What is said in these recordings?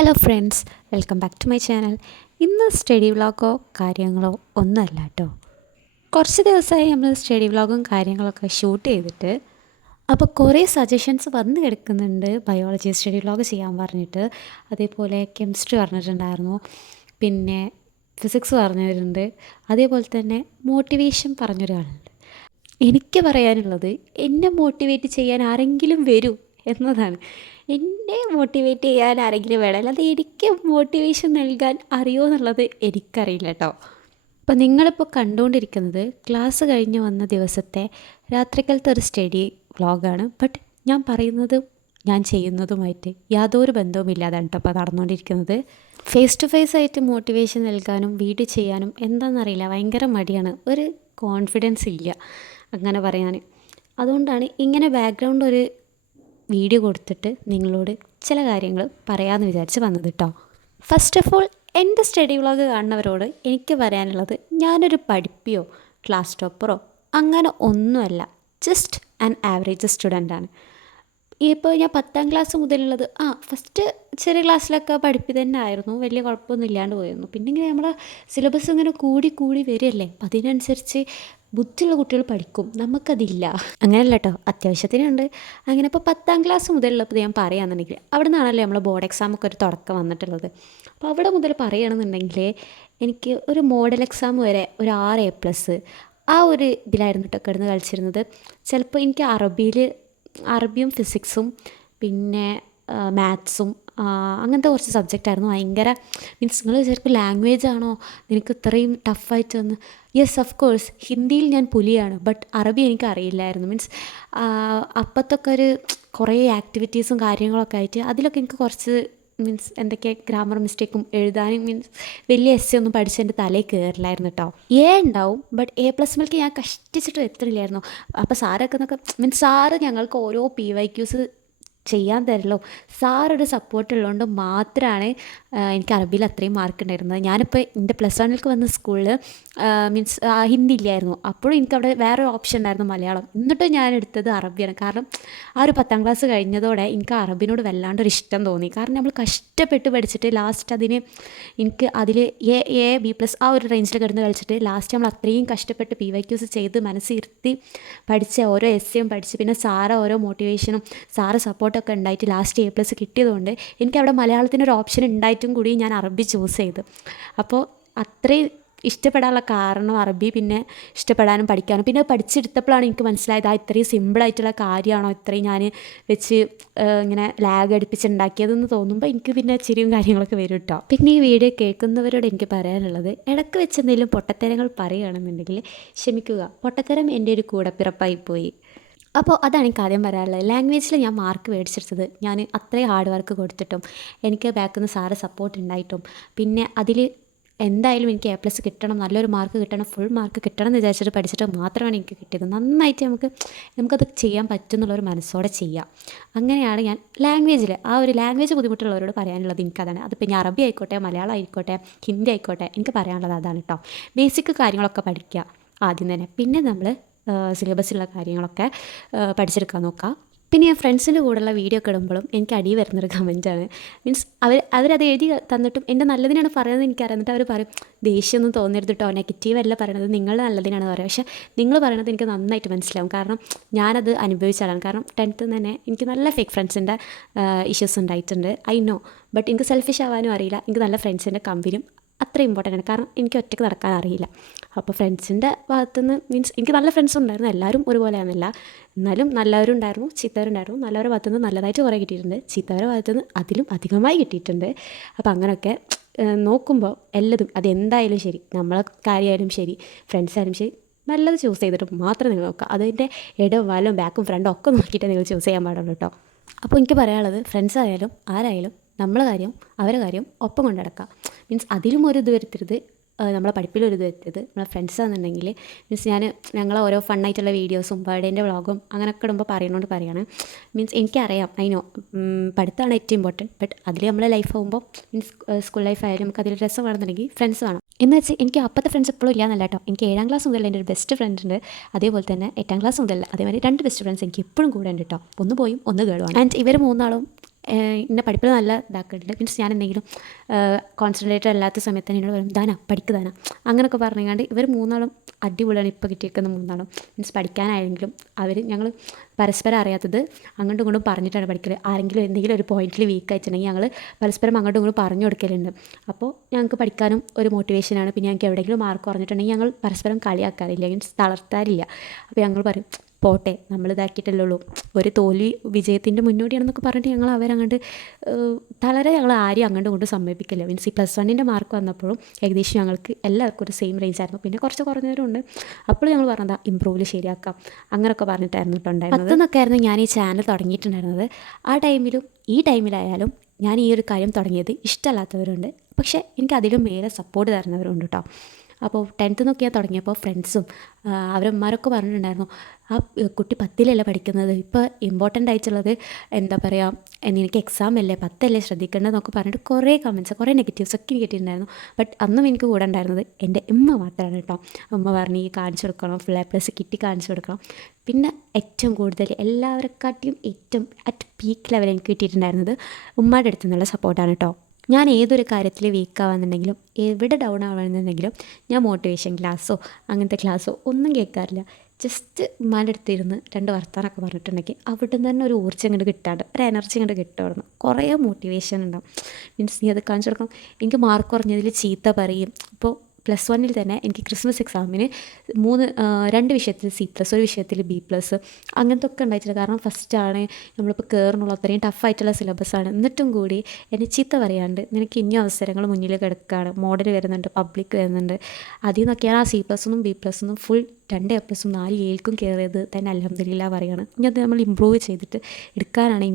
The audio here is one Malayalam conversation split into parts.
Hello friends, welcome back to my channel. ഇന്ന് സ്റ്റഡി വ്ളോഗോ കാര്യങ്ങളോ ഒന്നുമല്ല കേട്ടോ. കുറച്ച് ദിവസമായി നമ്മൾ സ്റ്റഡി വ്ളോഗും കാര്യങ്ങളൊക്കെ ഷൂട്ട് ചെയ്തിട്ട്. അപ്പോൾ കുറേ സജഷൻസ് വന്ന് കിടക്കുന്നുണ്ട് ബയോളജി സ്റ്റഡി വ്ളോഗ് ചെയ്യാൻ പറഞ്ഞിട്ട്. അതേപോലെ കെമിസ്ട്രി പറഞ്ഞിട്ടുണ്ടായിരുന്നു, പിന്നെ ഫിസിക്സ് പറഞ്ഞിട്ടുണ്ട്, അതേപോലെ തന്നെ മോട്ടിവേഷൻ പറഞ്ഞൊരാളുണ്ട്. എനിക്ക് പറയാനുള്ളത്, എന്നെ മോട്ടിവേറ്റ് ചെയ്യാൻ ആരെങ്കിലും വരൂ എന്നതാണ്. എന്നെ മോട്ടിവേറ്റ് ചെയ്യാൻ ആരെങ്കിലും വേണം, അല്ലാതെ എനിക്ക് മോട്ടിവേഷൻ നൽകാൻ അറിയുമോ എന്നുള്ളത് എനിക്കറിയില്ല കേട്ടോ. അപ്പോൾ നിങ്ങളിപ്പോൾ കണ്ടുകൊണ്ടിരിക്കുന്നത് ക്ലാസ് കഴിഞ്ഞ് വന്ന ദിവസത്തെ രാത്രിക്കാലത്തെ ഒരു സ്റ്റഡി വ്ളോഗാണ്. ബട്ട് ഞാൻ പറയുന്നതും ഞാൻ ചെയ്യുന്നതുമായിട്ട് യാതൊരു ബന്ധവുമില്ലാതാണ് കേട്ടോ അപ്പോൾ നടന്നുകൊണ്ടിരിക്കുന്നത്. ഫേസ് ടു ഫേസ് ആയിട്ട് മോട്ടിവേഷൻ നൽകാനും വീഡിയോ ചെയ്യാനും എന്താണെന്നറിയില്ല, ഭയങ്കര മടിയാണ്. ഒരു കോൺഫിഡൻസ് ഇല്ല അങ്ങനെ പറയാൻ. അതുകൊണ്ടാണ് ഇങ്ങനെ ബാക്ക്ഗ്രൗണ്ട് ഒരു വീഡിയോ കൊടുത്തിട്ട് നിങ്ങളോട് ചില കാര്യങ്ങൾ പറയാമെന്ന് വിചാരിച്ച് വന്നത് കേട്ടോ. ഫസ്റ്റ് ഓഫ് ഓൾ, എൻ്റെ സ്റ്റഡി വ്ളോഗ് കാണുന്നവരോട് എനിക്ക് പറയാനുള്ളത്, ഞാനൊരു പഠിപ്പിയോ ക്ലാസ് ടോപ്പറോ അങ്ങനെ ഒന്നുമല്ല. ജസ്റ്റ് ആൻ ആവറേജ് സ്റ്റുഡൻ്റാണ്. ഇപ്പോൾ ഞാൻ 10ാം ക്ലാസ് മുതലുള്ളത് ഫസ്റ്റ് ചെറിയ ക്ലാസ്സിലൊക്കെ പഠിപ്പി തന്നെ ആയിരുന്നു, വലിയ കുഴപ്പമൊന്നും ഇല്ലാണ്ട് പോയിരുന്നു. പിന്നെ ഇങ്ങനെ നമ്മുടെ സിലബസ് ഇങ്ങനെ കൂടി കൂടി വരികയല്ലേ, അപ്പം അതിനനുസരിച്ച് ബുദ്ധിയുള്ള കുട്ടികൾ പഠിക്കും, നമുക്കതില്ല. അങ്ങനെയല്ല കേട്ടോ, അത്യാവശ്യത്തിനുണ്ട്. അങ്ങനെ ഇപ്പോൾ 10ാം ക്ലാസ് മുതലുള്ളപ്പോൾ ഞാൻ പറയുകയാണെന്നുണ്ടെങ്കിൽ അവിടെ നിന്നാണല്ലോ നമ്മൾ ബോർഡ് എക്സാമൊക്കെ ഒരു തുടക്കം വന്നിട്ടുള്ളത്. അപ്പോൾ അവിടെ മുതൽ പറയുകയാണെന്നുണ്ടെങ്കിൽ എനിക്ക് ഒരു മോഡൽ എക്സാം വരെ ഒരു 6 A+ ആ ഒരു ഇതിലായിരുന്നു കേട്ടോ കിടന്ന് കളിച്ചിരുന്നത്. ചിലപ്പോൾ എനിക്ക് അറബിയും ഫിസിക്സും പിന്നെ മാത്സും അങ്ങനത്തെ കുറച്ച് സബ്ജക്റ്റായിരുന്നു ഭയങ്കര. മീൻസ് നിങ്ങൾ വിചാരിക്കും ലാംഗ്വേജ് ആണോ നിനക്ക് ഇത്രയും ടഫായിട്ട് വന്ന്. യെസ്, ഓഫ് കോഴ്സ്, ഹിന്ദിയിൽ ഞാൻ പുലിയാണ്, ബട്ട് അറബി എനിക്ക് അറിയില്ലായിരുന്നു. മീൻസ് അപ്പത്തൊക്കെ ഒരു കുറേ ആക്ടിവിറ്റീസും കാര്യങ്ങളൊക്കെ ആയിട്ട് അതിലൊക്കെ എനിക്ക് കുറച്ച് മീൻസ് എന്തൊക്കെ ഗ്രാമർ മിസ്റ്റേക്കും എഴുതാനും മീൻസ് വലിയ എസ് ഒന്നും പഠിച്ച് എൻ്റെ തലയിൽ കയറില്ലായിരുന്നു കേട്ടോ. ഉണ്ടാവും, ബട്ട് A+മേൽക്ക് ഞാൻ കഷ്ടിച്ചിട്ട് എത്തണില്ലായിരുന്നു. അപ്പോൾ സാറൊക്കെ എന്നൊക്കെ മീൻസ് സാറ് ഞങ്ങൾക്ക് ഓരോ PYQs ചെയ്യാൻ തരല്ലോ. സാറൊരു സപ്പോർട്ട് ഉള്ളതുകൊണ്ട് മാത്രമാണ് എനിക്ക് അറബിയിൽ അത്രയും മാർക്ക് ഉണ്ടായിരുന്നത്. ഞാനിപ്പോൾ എൻ്റെ +1 വന്ന സ്കൂളിൽ മീൻസ് ഹിന്ദി ഇല്ലായിരുന്നു. അപ്പോഴും എനിക്കവിടെ വേറെ ഓപ്ഷൻ ഉണ്ടായിരുന്നു, മലയാളം. എന്നിട്ടും ഞാൻ എടുത്തത് അറബിയാണ്. കാരണം ആ ഒരു 10ാം ക്ലാസ് കഴിഞ്ഞതോടെ എനിക്ക് അറബിനോട് വല്ലാണ്ടൊരു ഇഷ്ടം തോന്നി. കാരണം നമ്മൾ കഷ്ടപ്പെട്ട് പഠിച്ചിട്ട് ലാസ്റ്റ് അതിന് എനിക്ക് അതിൽ A B+ ആ ഒരു റേഞ്ചിൽ കിടന്ന് കളിച്ചിട്ട് ലാസ്റ്റ് നമ്മൾ അത്രയും കഷ്ടപ്പെട്ട് PYQs ചെയ്ത് മനസ്സിരുത്തി പഠിച്ച ഓരോ എസ്സേയും പഠിച്ച് പിന്നെ സാറ് ഓരോ മോട്ടിവേഷനും സാറ് സപ്പോർട്ടൊക്കെ ഉണ്ടായിട്ട് ലാസ്റ്റ് A+ കിട്ടിയതുകൊണ്ട് എനിക്കവിടെ മലയാളത്തിനൊരു ഓപ്ഷൻ ഉണ്ടായിട്ടും കൂടി ഞാൻ അറബി ചൂസ് ചെയ്തു. അപ്പോൾ അത്രയും ഇഷ്ടപ്പെടാനുള്ള കാരണം അറബി പിന്നെ ഇഷ്ടപ്പെടാനും പഠിക്കാനും പിന്നെ പഠിച്ചെടുത്തപ്പോഴാണ് എനിക്ക് മനസ്സിലായത് ഇത്രയും സിമ്പിളായിട്ടുള്ള കാര്യമാണോ ഇത്രയും ഞാൻ വെച്ച് ഇങ്ങനെ ലാഗ് അടുപ്പിച്ചുണ്ടാക്കിയതെന്ന് തോന്നുമ്പോൾ എനിക്ക് പിന്നെ ചിരിയും കാര്യങ്ങളൊക്കെ വരും കേട്ടോ. പിന്നെ ഈ വീഡിയോ കേൾക്കുന്നവരോട് എനിക്ക് പറയാനുള്ളത്, ഇടയ്ക്ക് വെച്ച് എന്തെങ്കിലും പൊട്ടത്തരങ്ങൾ പറയുകയാണെന്നുണ്ടെങ്കിൽ ക്ഷമിക്കുക. പൊട്ടത്തരം എൻ്റെ ഒരു കൂടപ്പിറപ്പായി പോയി. അപ്പോൾ അതാണ് എനിക്ക് ആദ്യം പറയാനുള്ളത്. ലാംഗ്വേജിൽ ഞാൻ മാർക്ക് മേടിച്ചെടുത്തത് ഞാൻ അത്രയും ഹാർഡ് വർക്ക് കൊടുത്തിട്ടും എനിക്ക് ബാക്കിൽ നിന്ന് സാറ് സപ്പോർട്ട് ഉണ്ടായിട്ടും പിന്നെ അതിൽ എന്തായാലും എനിക്ക് A+ കിട്ടണം, നല്ലൊരു മാർക്ക് കിട്ടണം, ഫുൾ മാർക്ക് കിട്ടണം എന്ന് വിചാരിച്ചിട്ട് പഠിച്ചിട്ട് മാത്രമാണ് എനിക്ക് കിട്ടിയത്. നന്നായിട്ട് നമുക്കത് ചെയ്യാൻ പറ്റുന്നുള്ളൊരു മനസ്സോടെ ചെയ്യാം. അങ്ങനെയാണ് ഞാൻ ലാംഗ്വേജിൽ ആ ഒരു ലാംഗ്വേജ് ബുദ്ധിമുട്ടുള്ളവരോട് പറയാനുള്ളത് എനിക്കതാണ്. അതിപ്പോൾ ഇനി അറബി ആയിക്കോട്ടെ, മലയാളം ആയിക്കോട്ടെ, ഹിന്ദി ആയിക്കോട്ടെ, എനിക്ക് പറയാനുള്ളത് അതാണ് കേട്ടോ. ബേസിക് കാര്യങ്ങളൊക്കെ പഠിക്കുക ആദ്യം തന്നെ, പിന്നെ നമ്മൾ സിലബസിലുള്ള കാര്യങ്ങളൊക്കെ പഠിച്ചെടുക്കാൻ നോക്കുക. പിന്നെ ഞാൻ ഫ്രണ്ട്സിൻ്റെ കൂടെയുള്ള വീഡിയോ ഒക്കെ ഇടുമ്പോഴും എനിക്ക് അടി വരുന്നൊരു കമൻറ്റാണ്. മീൻസ് അവരത് എഴുതി തന്നിട്ടും എൻ്റെ നല്ലതിനാണ് പറയുന്നത് എനിക്കറിയാം. എന്നിട്ട് അവർ പറയും ദേഷ്യമൊന്നും തോന്നരുത് കേട്ടോ, നെഗറ്റീവല്ല പറയണത്, നിങ്ങളുടെ നല്ലതിനാണ് പറയുക. പക്ഷേ നിങ്ങൾ പറയണത് എനിക്ക് നന്നായിട്ട് മനസ്സിലാവും, കാരണം ഞാനത് അനുഭവിച്ചാലാണ്. കാരണം 10th തന്നെ എനിക്ക് നല്ല ഫേക്ക് ഫ്രണ്ട്സിൻ്റെ ഇഷ്യൂസ് ഉണ്ടായിട്ടുണ്ട്, ഐ നോ. ബട്ട് എനിക്ക് സെൽഫിഷ് ആവാനും അറിയില്ല, എനിക്ക് നല്ല ഫ്രണ്ട്സിൻ്റെ കമ്പനിയും അത്ര ഇമ്പോർട്ടൻ്റ് ആണ്. കാരണം എനിക്ക് ഒറ്റയ്ക്ക് നടക്കാൻ അറിയില്ല. അപ്പോൾ ഫ്രണ്ട്സിൻ്റെ ഭാഗത്തുനിന്ന് മീൻസ് എനിക്ക് നല്ല ഫ്രണ്ട്സ് ഉണ്ടായിരുന്നു, എല്ലാവരും ഒരുപോലെയാണെന്നില്ല, എന്നാലും നല്ലവരും ഉണ്ടായിരുന്നു ചീത്തവരുണ്ടായിരുന്നു. നല്ലവരുടെ ഭാഗത്തുനിന്ന് നല്ലതായിട്ട് കുറേ കിട്ടിയിട്ടുണ്ട്, ചീത്തവരുടെ ഭാഗത്തുനിന്ന് അതിലും അധികമായി കിട്ടിയിട്ടുണ്ട്. അപ്പോൾ അങ്ങനെയൊക്കെ നോക്കുമ്പോൾ എല്ലതും അതെന്തായാലും ശരി, നമ്മളെ കാര്യമായാലും ശരി, ഫ്രണ്ട്സ് ആയാലും ശരി, നല്ലത് ചൂസ് ചെയ്തിട്ട് മാത്രം നിങ്ങൾ നോക്കുക. അതിൻ്റെ ഇടവും വലവും ബാക്കും ഫ്രണ്ടും ഒക്കെ നോക്കിയിട്ട് നിങ്ങൾ ചൂസ് ചെയ്യാൻ പാടുള്ളൂ കേട്ടോ. അപ്പോൾ എനിക്ക് പറയാനുള്ളത്, ഫ്രണ്ട്സ് ആയാലും ആരായാലും നമ്മളെ കാര്യം അവരുടെ കാര്യം ഒപ്പം കൊണ്ട് നടക്കുക. മീൻസ് അതിലും ഒരു ഇത് വരുത്തരുത്, നമ്മളെ പഠിപ്പിലൊരു ഇത് വരുത്തരുത്. നമ്മളെ ഫ്രണ്ട്സാണെന്നുണ്ടെങ്കിൽ മീൻസ് ഞങ്ങളെ ഓരോ ഫണ്ണായിട്ടുള്ള വീഡിയോസും ബർത്ത്ഡേൻ്റെ വ്ളോഗും അങ്ങനെയൊക്കെ ഇടുമ്പോൾ പറയുന്നതുകൊണ്ട് പറയുകയാണ്. മീൻസ് എനിക്കറിയാം, അതിനോ പഠിത്തമാണ് ഏറ്റവും ഇമ്പോർട്ടൻറ്റ്, ബട്ട് അതിൽ നമ്മളെ ലൈഫ് ആകുമ്പോൾ മീൻസ് സ്കൂൾ ലൈഫ് ആയാലും നമുക്ക് അതിൽ രസം വേണമെന്നുണ്ടെങ്കിൽ ഫ്രണ്ട്സ് വേണം. എന്ന് വെച്ച് എനിക്ക് അപ്പോഴത്തെ ഫ്രണ്ട്സ് എപ്പോഴും ഇല്ലാന്നല്ല കേട്ടോ. എനിക്ക് 7ാം ക്ലാസ് മുതൽ എൻ്റെ ഒരു ബെസ്റ്റ് ഫ്രണ്ട് ഉണ്ട്, അതേപോലെ തന്നെ 8ാം ക്ലാസ് മുതൽ അതേമാതിരി 2 ബെസ്റ്റ് ഫ്രണ്ട്സ് എനിക്ക് എപ്പോഴും കൂടെ ഉണ്ട് കേട്ടോ. ഒന്ന് ബോയും ഒന്ന് ഗേളുമാണ്. ആൻഡ് ഇവർ 3 ആളും ഇന്ന പഠിപ്പിൽ നല്ല ഇതാക്കുന്നുണ്ട്. മീൻസ് ഞാൻ എന്തെങ്കിലും കോൺസെൻട്രേറ്റഡ് അല്ലാത്ത സമയത്ത് തന്നെ എന്നോട് പറയും ദാന പഠിക്ക് ദാന അങ്ങനെയൊക്കെ പറഞ്ഞാണ്ട് ഇവർ മൂന്നാളും അടിപൊളിയാണ് ഇപ്പോൾ കിട്ടിയിരിക്കുന്ന മൂന്നാളും. മീൻസ് പഠിക്കാനായെങ്കിലും ഞങ്ങൾ പരസ്പരം അറിയാത്തത് അങ്ങോട്ടും ഇങ്ങോട്ടും പറഞ്ഞിട്ടാണ് പഠിക്കൽ. ആരെങ്കിലും എന്തെങ്കിലും ഒരു പോയിന്റിൽ വീക്ക് അയച്ചിട്ടുണ്ടെങ്കിൽ ഞങ്ങൾ പരസ്പരം അങ്ങോട്ടും ഇങ്ങോട്ടും പറഞ്ഞു കൊടുക്കലുണ്ട്. അപ്പോൾ ഞങ്ങൾക്ക് പഠിക്കാനും ഒരു മോട്ടിവേഷനാണ്. പിന്നെ ഞങ്ങൾക്ക് എവിടെയെങ്കിലും മാർക്ക് കുറഞ്ഞിട്ടുണ്ടെങ്കിൽ ഞങ്ങൾ പരസ്പരം കളിയാക്കാറില്ല, മീൻസ് തളർത്താറില്ല. അപ്പോൾ ഞങ്ങൾ പറയും പോട്ടെ നമ്മളിതാക്കിയിട്ടല്ലേ ഉള്ളൂ, ഒരു തോൽവി വിജയത്തിൻ്റെ മുന്നോടിയാണെന്നൊക്കെ പറഞ്ഞിട്ട് ഞങ്ങൾ അവരങ്ങോട്ട് ഞങ്ങൾ ആരെയും അങ്ങോട്ടും ഇങ്ങോട്ടും സമ്മതിപ്പിക്കില്ല. മീൻസ് ഈ +1 മാർക്ക് വന്നപ്പോഴും ഏകദേശം ഞങ്ങൾക്ക് എല്ലാവർക്കും ഒരു സെയിം റേഞ്ച് ആയിരുന്നു. പിന്നെ കുറച്ച് കുറഞ്ഞവരുണ്ട്. അപ്പോൾ ഞങ്ങൾ പറഞ്ഞതാ ഇമ്പ്രൂവിൽ ശരിയാക്കാം അങ്ങനെയൊക്കെ പറഞ്ഞിട്ടായിരുന്നു ഉണ്ടായിരുന്നത്. 10 ആയിരുന്നു ഞാൻ ഈ ചാനൽ തുടങ്ങിയിട്ടുണ്ടായിരുന്നത്. ആ ടൈമിലും ഈ ടൈമിലായാലും ഞാൻ ഈ ഒരു കാര്യം തുടങ്ങിയത് ഇഷ്ടമല്ലാത്തവരുണ്ട്, പക്ഷേ എനിക്ക് അതിലും മേലെ സപ്പോർട്ട് തരുന്നവരുണ്ട് കേട്ടോ. അപ്പോൾ 10th ഞാൻ തുടങ്ങിയപ്പോൾ ഫ്രണ്ട്സും അവരമ്മമാരൊക്കെ പറഞ്ഞിട്ടുണ്ടായിരുന്നു ആ കുട്ടി 10ലല്ലേ പഠിക്കുന്നത്, ഇപ്പോൾ ഇമ്പോർട്ടൻ്റ് ആയിട്ടുള്ളത് എന്താ പറയുക നിനക്ക് എക്സാം അല്ലേ 10 ശ്രദ്ധിക്കേണ്ടതെന്നൊക്കെ പറഞ്ഞിട്ട് കുറേ കമൻറ്റ്സ് കുറേ നെഗറ്റീവ്സ് ഒക്കെ എനിക്ക് കിട്ടിയിട്ടുണ്ടായിരുന്നു. ബട്ട് അന്നും എനിക്ക് കൂടെ ഉണ്ടായിരുന്നത് എൻ്റെ ഉമ്മ മാത്രമാണ് കേട്ടോ. ഉമ്മ പറഞ്ഞ് ഈ കാണിച്ചു കൊടുക്കണം, ഫുൾ A+ കിട്ടി കാണിച്ചു കൊടുക്കണം. പിന്നെ ഏറ്റവും കൂടുതൽ എല്ലാവരെക്കാട്ടിയും ഏറ്റവും അറ്റ് പീക്ക് ലെവൽ എനിക്ക് കിട്ടിയിട്ടുണ്ടായിരുന്നത് ഉമ്മയുടെ അടുത്തു നിന്നുള്ള സപ്പോർട്ടാണ് കേട്ടോ. ഞാൻ ഏതൊരു കാര്യത്തിൽ വീക്കാവാന്നുണ്ടെങ്കിലും എവിടെ ഡൗൺ ആവുകയാണെന്നുണ്ടെങ്കിലും ഞാൻ മോട്ടിവേഷൻ ക്ലാസ്സോ അങ്ങനത്തെ ക്ലാസ്സോ ഒന്നും കേൾക്കാറില്ല. ജസ്റ്റ് ഉമ്മാൻ്റെ അടുത്തിരുന്ന് 2 വർത്താനമൊക്കെ പറഞ്ഞിട്ടുണ്ടെങ്കിൽ അവിടെ നിന്ന് തന്നെ ഒരു ഊർജ്ജം ഇങ്ങോട്ട് കിട്ടാണ്ട് ഒരു എനർജി ഇങ്ങോട്ട് കിട്ടുമായിരുന്നു. കുറേ മോട്ടിവേഷൻ ഉണ്ടാവും. മീൻസ് നീ അത് കാണിച്ചു കൊടുക്കണം. എനിക്ക് മാർക്ക് കുറഞ്ഞതിൽ ചീത്ത പറയും. ഇപ്പോൾ +1 തന്നെ എനിക്ക് ക്രിസ്മസ് എക്സാമിന് 2 വിഷയത്തിൽ C+, ഒരു വിഷയത്തിൽ B+, അങ്ങനത്തെ ഒക്കെ ഉണ്ടായിട്ടില്ല. കാരണം ഫസ്റ്റാണ് നമ്മളിപ്പോൾ കയറുന്നുള്ള അത്രയും ടഫായിട്ടുള്ള സിലബസാണ്. എന്നിട്ടും കൂടി എന്നെ ചീത്ത പറയാണ്ട് നിനക്ക് ഇനിയും അവസരങ്ങൾ മുന്നിൽ കിടക്കുകയാണ്, മോഡൽ വരുന്നുണ്ട്, പബ്ലിക് വരുന്നുണ്ട്, അതിൽ നിന്നൊക്കെയാണ് ആ C+, B+, ഫുൾ 2 A+, 4 Aക്കും കയറിയത് തന്നെ അൽഹംദുലില്ലാ പറയുകയാണ്. ഇനി അത് നമ്മൾ ഇമ്പ്രൂവ് ചെയ്തിട്ട് എടുക്കാനാണ്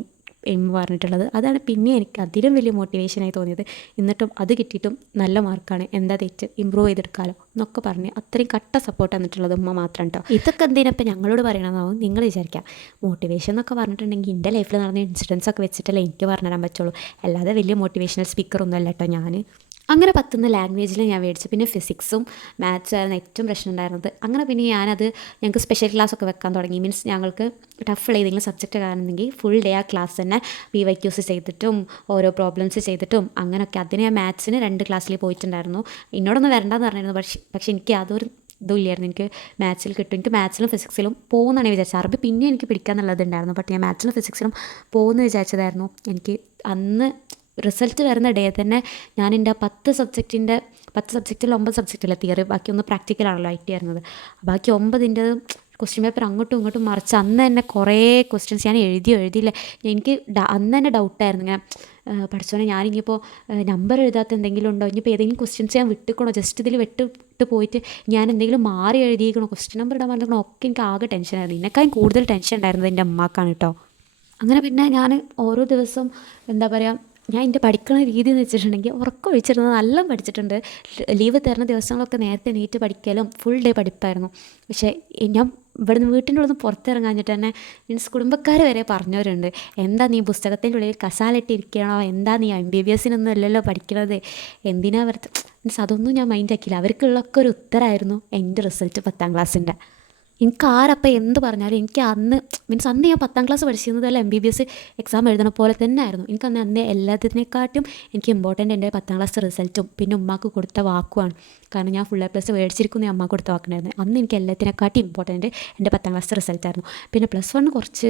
എന്ന് പറഞ്ഞിട്ടുള്ളത്. അതാണ് പിന്നെ എനിക്ക് അതിലും വലിയ മോട്ടിവേഷനായി തോന്നിയത്. എന്നിട്ടും അത് കിട്ടിയിട്ടും നല്ല മാർക്കാണ്, എന്താ തെറ്റ്, ഇമ്പ്രൂവ് ചെയ്തെടുക്കാമല്ലോ എന്നൊക്കെ പറഞ്ഞ് അത്രയും കട്ട സപ്പോർട്ട് തന്നിട്ടുള്ളത് ഉമ്മ മാത്രം കേട്ടോ. ഇതൊക്കെ എന്തിനപ്പം ഞങ്ങളോട് പറയണമെന്നാവും നിങ്ങൾ വിചാരിക്കാം. മോട്ടിവേഷൻ എന്നൊക്കെ പറഞ്ഞിട്ടുണ്ടെങ്കിൽ എൻ്റെ ലൈഫിൽ നടന്ന ഇൻസിഡൻസ് ഒക്കെ വെച്ചിട്ടല്ലേ എനിക്ക് പറഞ്ഞുതരാൻ പറ്റുള്ളൂ, അല്ലാതെ വലിയ മോട്ടിവേഷണൽ സ്പീക്കറൊന്നും അല്ല കേട്ടോ ഞാൻ. അങ്ങനെ 10 ലാംഗ്വേജിൽ ഞാൻ മേടിച്ചു. പിന്നെ ഫിസിക്സും മാത്സും ആയിരുന്നു ഏറ്റവും പ്രശ്നം ഉണ്ടായിരുന്നത്. അങ്ങനെ പിന്നെ ഞങ്ങൾക്ക് സ്പെഷ്യൽ ക്ലാസ് ഒക്കെ വെക്കാൻ തുടങ്ങി. മീൻസ് ഞങ്ങൾക്ക് ടഫുള്ള ഏതെങ്കിലും സബ്ജക്റ്റ് കാണുന്നെങ്കിൽ ഫുൾ ഡേ ആ ക്ലാസ് തന്നെ PYQs ചെയ്തിട്ടും ഓരോ പ്രോബ്ലംസ് ചെയ്തിട്ടും അങ്ങനെയൊക്കെ. അതിന് ഞാൻ മാത്സിന് 2 ക്ലാസ്സിൽ പോയിട്ടുണ്ടായിരുന്നു. എന്നോടൊന്നും വരണ്ടെന്ന് പറഞ്ഞിരുന്നു. പക്ഷേ എനിക്ക് യാതൊരു ഇതുമില്ലായിരുന്നു. എനിക്ക് മാത്സിൽ കിട്ടും. എനിക്ക് മാത്സിലും ഫിസിക്സിലും പോകുമെന്നാണ് വിചാരിച്ചത്. അറബി പിന്നെ എനിക്ക് പിടിക്കാന്നുള്ളതുണ്ടായിരുന്നു. ബട്ട് ഞാൻ മാത്സിലും ഫിസിക്സിലും പോകുമെന്ന് വിചാരിച്ചതായിരുന്നു. എനിക്ക് അന്ന് റിസൾട്ട് വരുന്ന ഡേ തന്നെ ഞാൻ എൻ്റെ 10 സബ്ജക്റ്റിൽ 9 സബ്ജക്റ്റില്ല തിയറി, ബാക്കി 1 പ്രാക്ടിക്കലാണല്ലോ IT ആയിരുന്നത്. ബാക്കി 9ൻ്റെ ക്വസ്റ്റ്യൻ പേപ്പർ അങ്ങോട്ടും ഇങ്ങോട്ടും മറിച്ച് അന്ന് തന്നെ കുറേ ക്വസ്റ്റ്യൻസ് ഞാൻ എഴുതിയില്ല. എനിക്ക് അന്ന് തന്നെ ഡൗട്ടായിരുന്നു ഇങ്ങനെ പഠിച്ചോനെ ഞാനിപ്പോൾ നമ്പർ എഴുതാത്ത എന്തെങ്കിലും ഉണ്ടോ, ഇനിയിപ്പോൾ ഏതെങ്കിലും ക്വസ്റ്റ്യൻസ് ഞാൻ വിട്ടുക്കണോ, ജസ്റ്റ് ഇതിൽ വിട്ട് പോയിട്ട് ഞാൻ എന്തെങ്കിലും മാറി എഴുതിയിരിക്കണോ, ക്വസ്റ്റ്യൻ നമ്പർ ഇടാൻ പറഞ്ഞിരിക്കണോ ഒക്കെ എനിക്ക് ആകെ ടെൻഷനായിരുന്നു. ഇതിനേക്കാളും കൂടുതൽ ടെൻഷൻ ഉണ്ടായിരുന്നത് എൻ്റെ അമ്മക്കാണ് കേട്ടോ. അങ്ങനെ പിന്നെ ഞാൻ ഓരോ ദിവസം എന്താ പറയുക ഞാൻ എൻ്റെ പഠിക്കുന്ന രീതി എന്ന് വെച്ചിട്ടുണ്ടെങ്കിൽ ഉറക്കം ഒഴിച്ചിരുന്നത് നല്ല പഠിച്ചിട്ടുണ്ട്. ലീവ് തരുന്ന ദിവസങ്ങളൊക്കെ നേരത്തെ എണീറ്റ് പഠിക്കലും ഫുൾ ഡേ പഠിപ്പായിരുന്നു. പക്ഷേ ഞാൻ ഇവിടുന്ന് വീട്ടിൻ്റെ ഉള്ളിൽ നിന്ന് പുറത്തിറങ്ങാഞ്ഞിട്ട് തന്നെ മീൻസ് കുടുംബക്കാർ വരെ പറഞ്ഞവരുണ്ട്, എന്താ നീ പുസ്തകത്തിൻ്റെ ഉള്ളിൽ കസാലിട്ടിരിക്കണോ, എന്താ നീ MBBSനൊന്നും അല്ലല്ലോ പഠിക്കണത്, എന്തിനാ വെറുതെ. മീൻസ് അതൊന്നും ഞാൻ മൈൻഡ് ആക്കിയില്ല. അവർക്കുള്ളൊക്കെ ഒരു ഉത്തരമായിരുന്നു എൻ്റെ റിസൾട്ട് 10ാം ക്ലാസ്സിൻ്റെ. എനിക്ക് ആരപ്പം എന്ത് പറഞ്ഞാലും എനിക്ക് അന്ന് മീൻസ് അന്ന് ഞാൻ 10ാം ക്ലാസ് പഠിച്ചിരുന്നത് അല്ല MBBS എക്സാം എഴുതണ പോലെ തന്നെ ആയിരുന്നു. എനിക്ക് അന്ന് എല്ലാത്തിനേക്കാട്ടും എനിക്ക് ഇമ്പോർട്ടൻ്റ് എൻ്റെ 10ാം ക്ലാസ് റിസൾട്ടും പിന്നെ ഉമ്മാക്ക് കൊടുത്ത വാക്കുമാണ്. കാരണം ഞാൻ ഫുൾ A+ മേടിച്ചിരിക്കുന്നു, അമ്മ കൊടുത്ത വാക്കുണ്ടായിരുന്നു. അന്ന് എനിക്ക് എല്ലാത്തിനെക്കാട്ടും ഇമ്പോർട്ടൻ്റ് എൻ്റെ 10ാം ക്ലാസ് റിസൾട്ടായിരുന്നു. പിന്നെ +1 കുറച്ച്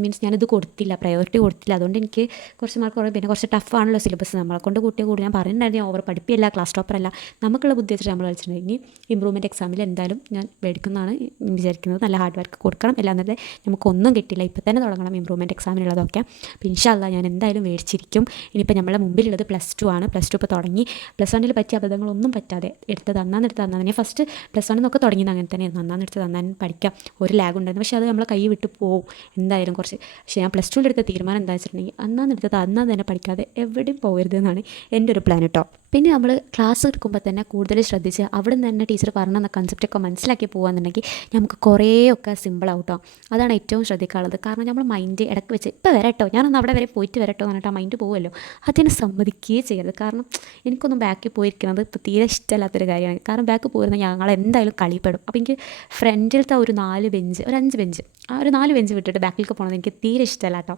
മീൻസ് ഞാനിത് കൊടുത്തില്ല, പ്രയോറിറ്റി കൊടുത്തില്ല. അതുകൊണ്ട് എനിക്ക് കുറച്ച് മാർക്ക് കുറയും. പിന്നെ കുറച്ച് ടഫാണല്ലോ സിലബസ്, നമ്മളെ കൊണ്ട് കൂട്ടിയ കൂടി ഞാൻ പറയുന്നുണ്ടായിരുന്നു ഓവർ പഠിപ്പില്ല, ക്ലാസ് ടോപ്പറല്ല, നമുക്കുള്ള ബുദ്ധി വെച്ചിട്ട് നമ്മൾ കളിച്ചിട്ടുണ്ട്. ഇനി ഇമ്പ്രൂവ്മെൻറ്റ് എക്സാമിൽ എന്തായാലും ഞാൻ മേടിക്കുന്നതാണ് വിചാരിക്കുന്നത്. നല്ല ഹാർഡ് വർക്ക് കൊടുക്കണം, അല്ലാതെ നമുക്കൊന്നും കിട്ടില്ല. ഇപ്പോൾ തന്നെ തുടങ്ങണം ഇമ്പ്രൂവ്മെൻറ്റ് എക്സാമിനുള്ളതൊക്കെ. അപ്പോൾ ഇൻഷാ അല്ലാഹ് ഞാൻ എന്തായാലും മേടിച്ചിരിക്കും. ഇനിയിപ്പോൾ നമ്മളെ മുമ്പിലുള്ളത് +2 ആണ്. +2 ഇപ്പോൾ തുടങ്ങി. +1 പറ്റിയ അബദ്ധങ്ങളൊന്നും പറ്റാതെ എടുത്തത് അന്നാന്നെടുത്ത് ഞാൻ ഫസ്റ്റ് +1 തുടങ്ങിയത് അങ്ങനെ തന്നെയായിരുന്നു. അന്നാന്നെടുത്ത് അന്നാൻ പഠിക്കാം, ഒരു ലാഗ് ഉണ്ടായിരുന്നു. പക്ഷേ അത് നമ്മളെ കൈ വിട്ട് പോകും എന്തായാലും കുറച്ച്. പക്ഷേ ഞാൻ +2 എടുത്ത തീരുമാനം എന്താ വെച്ചിട്ടുണ്ടെങ്കിൽ അന്നാന്നെടുത്തത് അന്നാ തന്നെ പഠിക്കാതെ എവിടെയും പോകരുതെന്നാണ് എൻ്റെ ഒരു പ്ലാൻ കേട്ടോ. പിന്നെ നമ്മൾ ക്ലാസ് എടുക്കുമ്പോൾ തന്നെ കൂടുതൽ ശ്രദ്ധിച്ച് അവിടെ നിന്ന് തന്നെ ടീച്ചർ പറഞ്ഞ കൺസെപ്റ്റൊക്കെ മനസ്സിലാക്കി പോകുകയെന്നുണ്ടെങ്കിൽ നമുക്ക് നമുക്ക് കുറേയൊക്കെ സിമ്പിളാവും കേട്ടോ. അതാണ് ഏറ്റവും ശ്രദ്ധിക്കാനുള്ളത്. കാരണം നമ്മൾ മൈൻഡ് ഇടയ്ക്ക് വെച്ച് ഇപ്പോൾ വരട്ടോ, ഞാനൊന്ന് അവിടെ വരെ പോയിട്ട് വരട്ടോ എന്ന് പറഞ്ഞിട്ട് ആ മൈൻഡ് പോകുമല്ലോ, അതിനെ സമ്മതിക്കുകയേ ചെയ്യരുത്. കാരണം എനിക്കൊന്നും ബാക്കിൽ പോയിരിക്കുന്നത് ഇപ്പോൾ തീരെ ഇഷ്ടമല്ലാത്തൊരു കാര്യമാണ്. കാരണം ബാക്കിൽ പോയിരുന്ന ഞങ്ങൾ എന്തായാലും കളിപ്പെടും. അപ്പോൾ എനിക്ക് ഫ്രണ്ടിലത്തെ ഒരു 4 ബെഞ്ച്, ഒരു 5 ബെഞ്ച്, ആ ഒരു 4 ബെഞ്ച് വിട്ടിട്ട് ബാക്കിലേക്ക് പോകണത് എനിക്ക് തീരെ ഇഷ്ടമല്ല കേട്ടോ.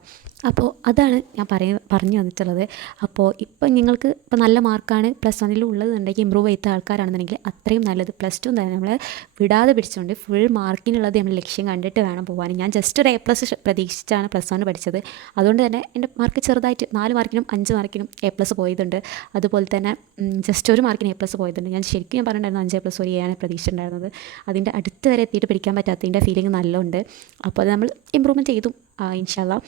അപ്പോൾ അതാണ് ഞാൻ പറഞ്ഞു വന്നിട്ടുള്ളത്. അപ്പോൾ ഇപ്പം നിങ്ങൾക്ക് ഇപ്പോൾ നല്ല മാർക്കാണ് +1 ഉള്ളതെന്നുണ്ടെങ്കിൽ, ഇമ്പ്രൂവ് ചെയ്ത ആൾക്കാരാണെന്നുണ്ടെങ്കിൽ അത്രയും നല്ലത്. +2 തന്നെ നമ്മൾ വിടാതെ പിടിച്ചുകൊണ്ട് ഫുൾ മാർക്കിനുള്ളത് നമ്മൾ ലക്ഷ്യം കണ്ടിട്ട് വേണം പോകാൻ. ഞാൻ ജസ്റ്റ് ഒരു A+ പ്രതീക്ഷിച്ചാണ് +1 പഠിച്ചത്. അതുകൊണ്ട് തന്നെ എൻ്റെ മാർക്ക് ചെറുതായിട്ട് 4 മാർക്കിനും 5 മാർക്കിനും A+ പോയതുണ്ട്. അതുപോലെ തന്നെ ജസ്റ്റ് 1 മാർക്കിന് A+ പോയതുണ്ട്. ഞാൻ ശരിക്കും ഞാൻ പറഞ്ഞിട്ടുണ്ടായിരുന്നു 5A+ ഒരു A ആണ് പ്രതീക്ഷിച്ചിട്ടുണ്ടായിരുന്നത്. അതിൻ്റെ അടുത്ത് വരെ എത്തിയിട്ട് പിടിക്കാൻ പറ്റാത്തതിൻ്റെ ഫീലിംഗ് നല്ലോണ്ട്. അപ്പോൾ അത് നമ്മൾ ഇമ്പ്രൂവ്മെൻറ്റ് ചെയ്തു ഇൻഷാ അല്ലാഹ്.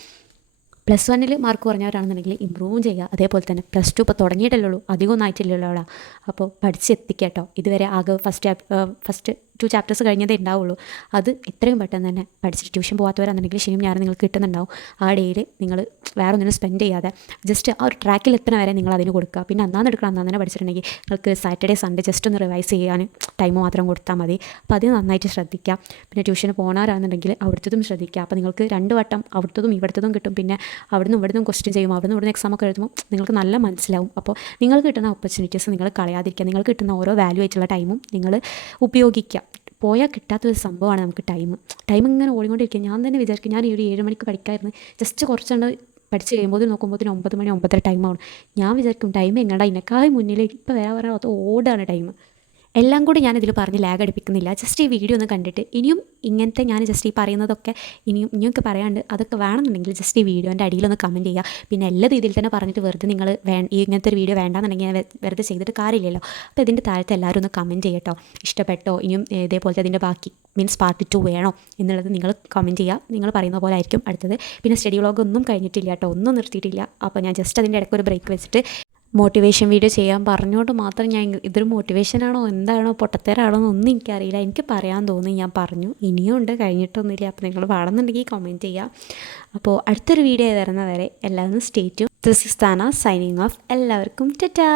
+1 മാർക്ക് കുറഞ്ഞവരാണെന്നുണ്ടെങ്കിൽ ഇമ്പ്രൂവും ചെയ്യുക. അതേപോലെ തന്നെ +2 ഇപ്പോൾ തുടങ്ങിയിട്ടല്ലേ ഉള്ളൂ, അധികമൊന്നും ആയിട്ടില്ലല്ലോ അവിടെ. അപ്പോൾ പഠിച്ചെത്തിക്കുക കേട്ടോ. ഇതുവരെ ആകെ ഫസ്റ്റ് 2 ചാപ്റ്റേഴ്സ് കഴിഞ്ഞതേ ഉണ്ടാവുള്ളൂ. അത് എത്രയും പെട്ടെന്ന് തന്നെ പഠിച്ചിട്ട് ട്യൂഷൻ പോകാത്തവരാണെന്നുണ്ടെങ്കിൽ ശനിയും ഞായറും നിങ്ങൾക്ക് കിട്ടുന്നുണ്ടാവും. ആ ഡേയിൽ നിങ്ങൾ വേറെ ഒന്നിനും സ്പെൻഡ് ചെയ്യാതെ ജസ്റ്റ് ആ ഒരു ട്രാക്കിൽ എത്തുന്ന വരെ നിങ്ങൾ അതിന് കൊടുക്കുക. പിന്നെ അന്നാന്ന് എടുക്കണം, അന്നാന്ന് തന്നെ പഠിച്ചിട്ടുണ്ടെങ്കിൽ നിങ്ങൾക്ക് സാറ്റർഡേ സൺഡേ ജസ്റ്റ് ഒന്ന് റിവൈസ് ചെയ്യാൻ ടൈം മാത്രം കൊടുത്താൽ മതി. അപ്പോൾ അത് നന്നായിട്ട് ശ്രദ്ധിക്കാം. പിന്നെ ട്യൂഷന് പോകുന്നവരാണെന്നുണ്ടെങ്കിൽ അവിടുത്തതും ശ്രദ്ധിക്കുക. അപ്പോൾ നിങ്ങൾക്ക് 2 വട്ടം അവിടുത്തതും ഇവിടുത്തതും കിട്ടും. പിന്നെ അവിടുന്ന് ഇവിടുന്ന് ക്വസ്റ്റ്യൻ ചെയ്യും, അവിടുന്ന് ഇവിടുന്ന് എക്സാമൊക്കെ എഴുതുമ്പോൾ നിങ്ങൾക്ക് നല്ല മനസ്സിലാവും. അപ്പോൾ നിങ്ങൾക്ക് കിട്ടുന്ന ഓപ്പർച്യൂണിറ്റീസ് നിങ്ങൾ കളയാതിരിക്കുക. നിങ്ങൾക്ക് കിട്ടുന്ന ഓരോ വാല്യൂ ആയിട്ടുള്ള ടൈമും നിങ്ങൾ ഉപയോഗിക്കുക. പോയാൽ കിട്ടാത്തൊരു സംഭവമാണ് നമുക്ക് ടൈം ഇങ്ങനെ ഓടിക്കൊണ്ടിരിക്കുക. ഞാൻ തന്നെ വിചാരിക്കും ഞാൻ ഈ ഒരു 7 മണിക്ക് പഠിക്കാമായിരുന്നു, ജസ്റ്റ് കുറച്ചുകൊണ്ട് പഠിച്ച് കഴിയുമ്പോൾ നോക്കുമ്പോൾ 9 മണി 9:30 ടൈമാവും. ഞാൻ വിചാരിക്കും ടൈം എങ്ങടാ ഇതിനേക്കാൾ മുന്നിലേക്ക് ഇപ്പോൾ വരാൻ പറയാൻ അത് ഓടാണ് ടൈം. എല്ലാം കൂടി ഞാനിതിൽ പറഞ്ഞ് ലാഗ് അടിപ്പിക്കുന്നില്ല. ജസ്റ്റ് ഈ വീഡിയോ ഒന്ന് കണ്ടിട്ട് ഇനിയും ഇങ്ങനത്തെ ഞാൻ ജസ്റ്റ് ഈ പറയുന്നതൊക്കെ ഇനിയൊക്കെ പറയാണ്ട് അതൊക്കെ വേണമെന്നുണ്ടെങ്കിൽ ജസ്റ്റ് ഈ വീഡിയോൻ്റെ അടിയിലൊന്ന് കമൻറ്റ് ചെയ്യുക. പിന്നെ എല്ലാ രീതിയിൽ തന്നെ പറഞ്ഞിട്ട് വെറുതെ നിങ്ങൾ ഇങ്ങനത്തെ ഒരു വീഡിയോ വേണ്ടാന്നുണ്ടെങ്കിൽ ഞാൻ വെറുതെ ചെയ്തിട്ട് കാര്യമില്ലല്ലോ. അപ്പോൾ ഇതിൻ്റെ താഴത്ത് എല്ലാവരും ഒന്ന് കമൻറ്റ് ചെയ്യട്ടോ. ഇഷ്ടപ്പെട്ടോ, ഇനിയും ഇതേപോലത്തെ അതിൻ്റെ ബാക്കി മീൻസ് പാർട്ട് 2 വേണോ എന്നുള്ളത് നിങ്ങൾ കമൻറ്റ് ചെയ്യുക. നിങ്ങൾ പറയുന്ന പോലെ ആയിരിക്കും അടുത്തത്. പിന്നെ സ്റ്റഡി വ്ളോഗ് ഒന്നും കഴിഞ്ഞിട്ടില്ല കേട്ടോ, ഒന്നും നിർത്തിയിട്ടില്ല. അപ്പോൾ ഞാൻ ജസ്റ്റ് അതിൻ്റെ ഇടയ്ക്ക് ഒരു ബ്രേക്ക് വെച്ചിട്ട് മോട്ടിവേഷൻ വീഡിയോ ചെയ്യാൻ പറഞ്ഞുകൊണ്ട് മാത്രം ഞാൻ ഇതൊരു മോട്ടിവേഷനാണോ എന്താണോ പൊട്ടത്തേരാണോ എന്നൊന്നും എനിക്കറിയില്ല. എനിക്ക് പറയാൻ തോന്നി, ഞാൻ പറഞ്ഞു. ഇനിയും ഉണ്ട്, കഴിഞ്ഞിട്ടൊന്നുമില്ല. അപ്പോൾ നിങ്ങൾ പാടുന്നുണ്ടെങ്കിൽ കമൻറ്റ് ചെയ്യുക. അപ്പോൾ അടുത്തൊരു വീഡിയോ വരുന്നവരെ എല്ലാവരും stay tune. This is Thana signing off. എല്ലാവർക്കും ടാറ്റാ.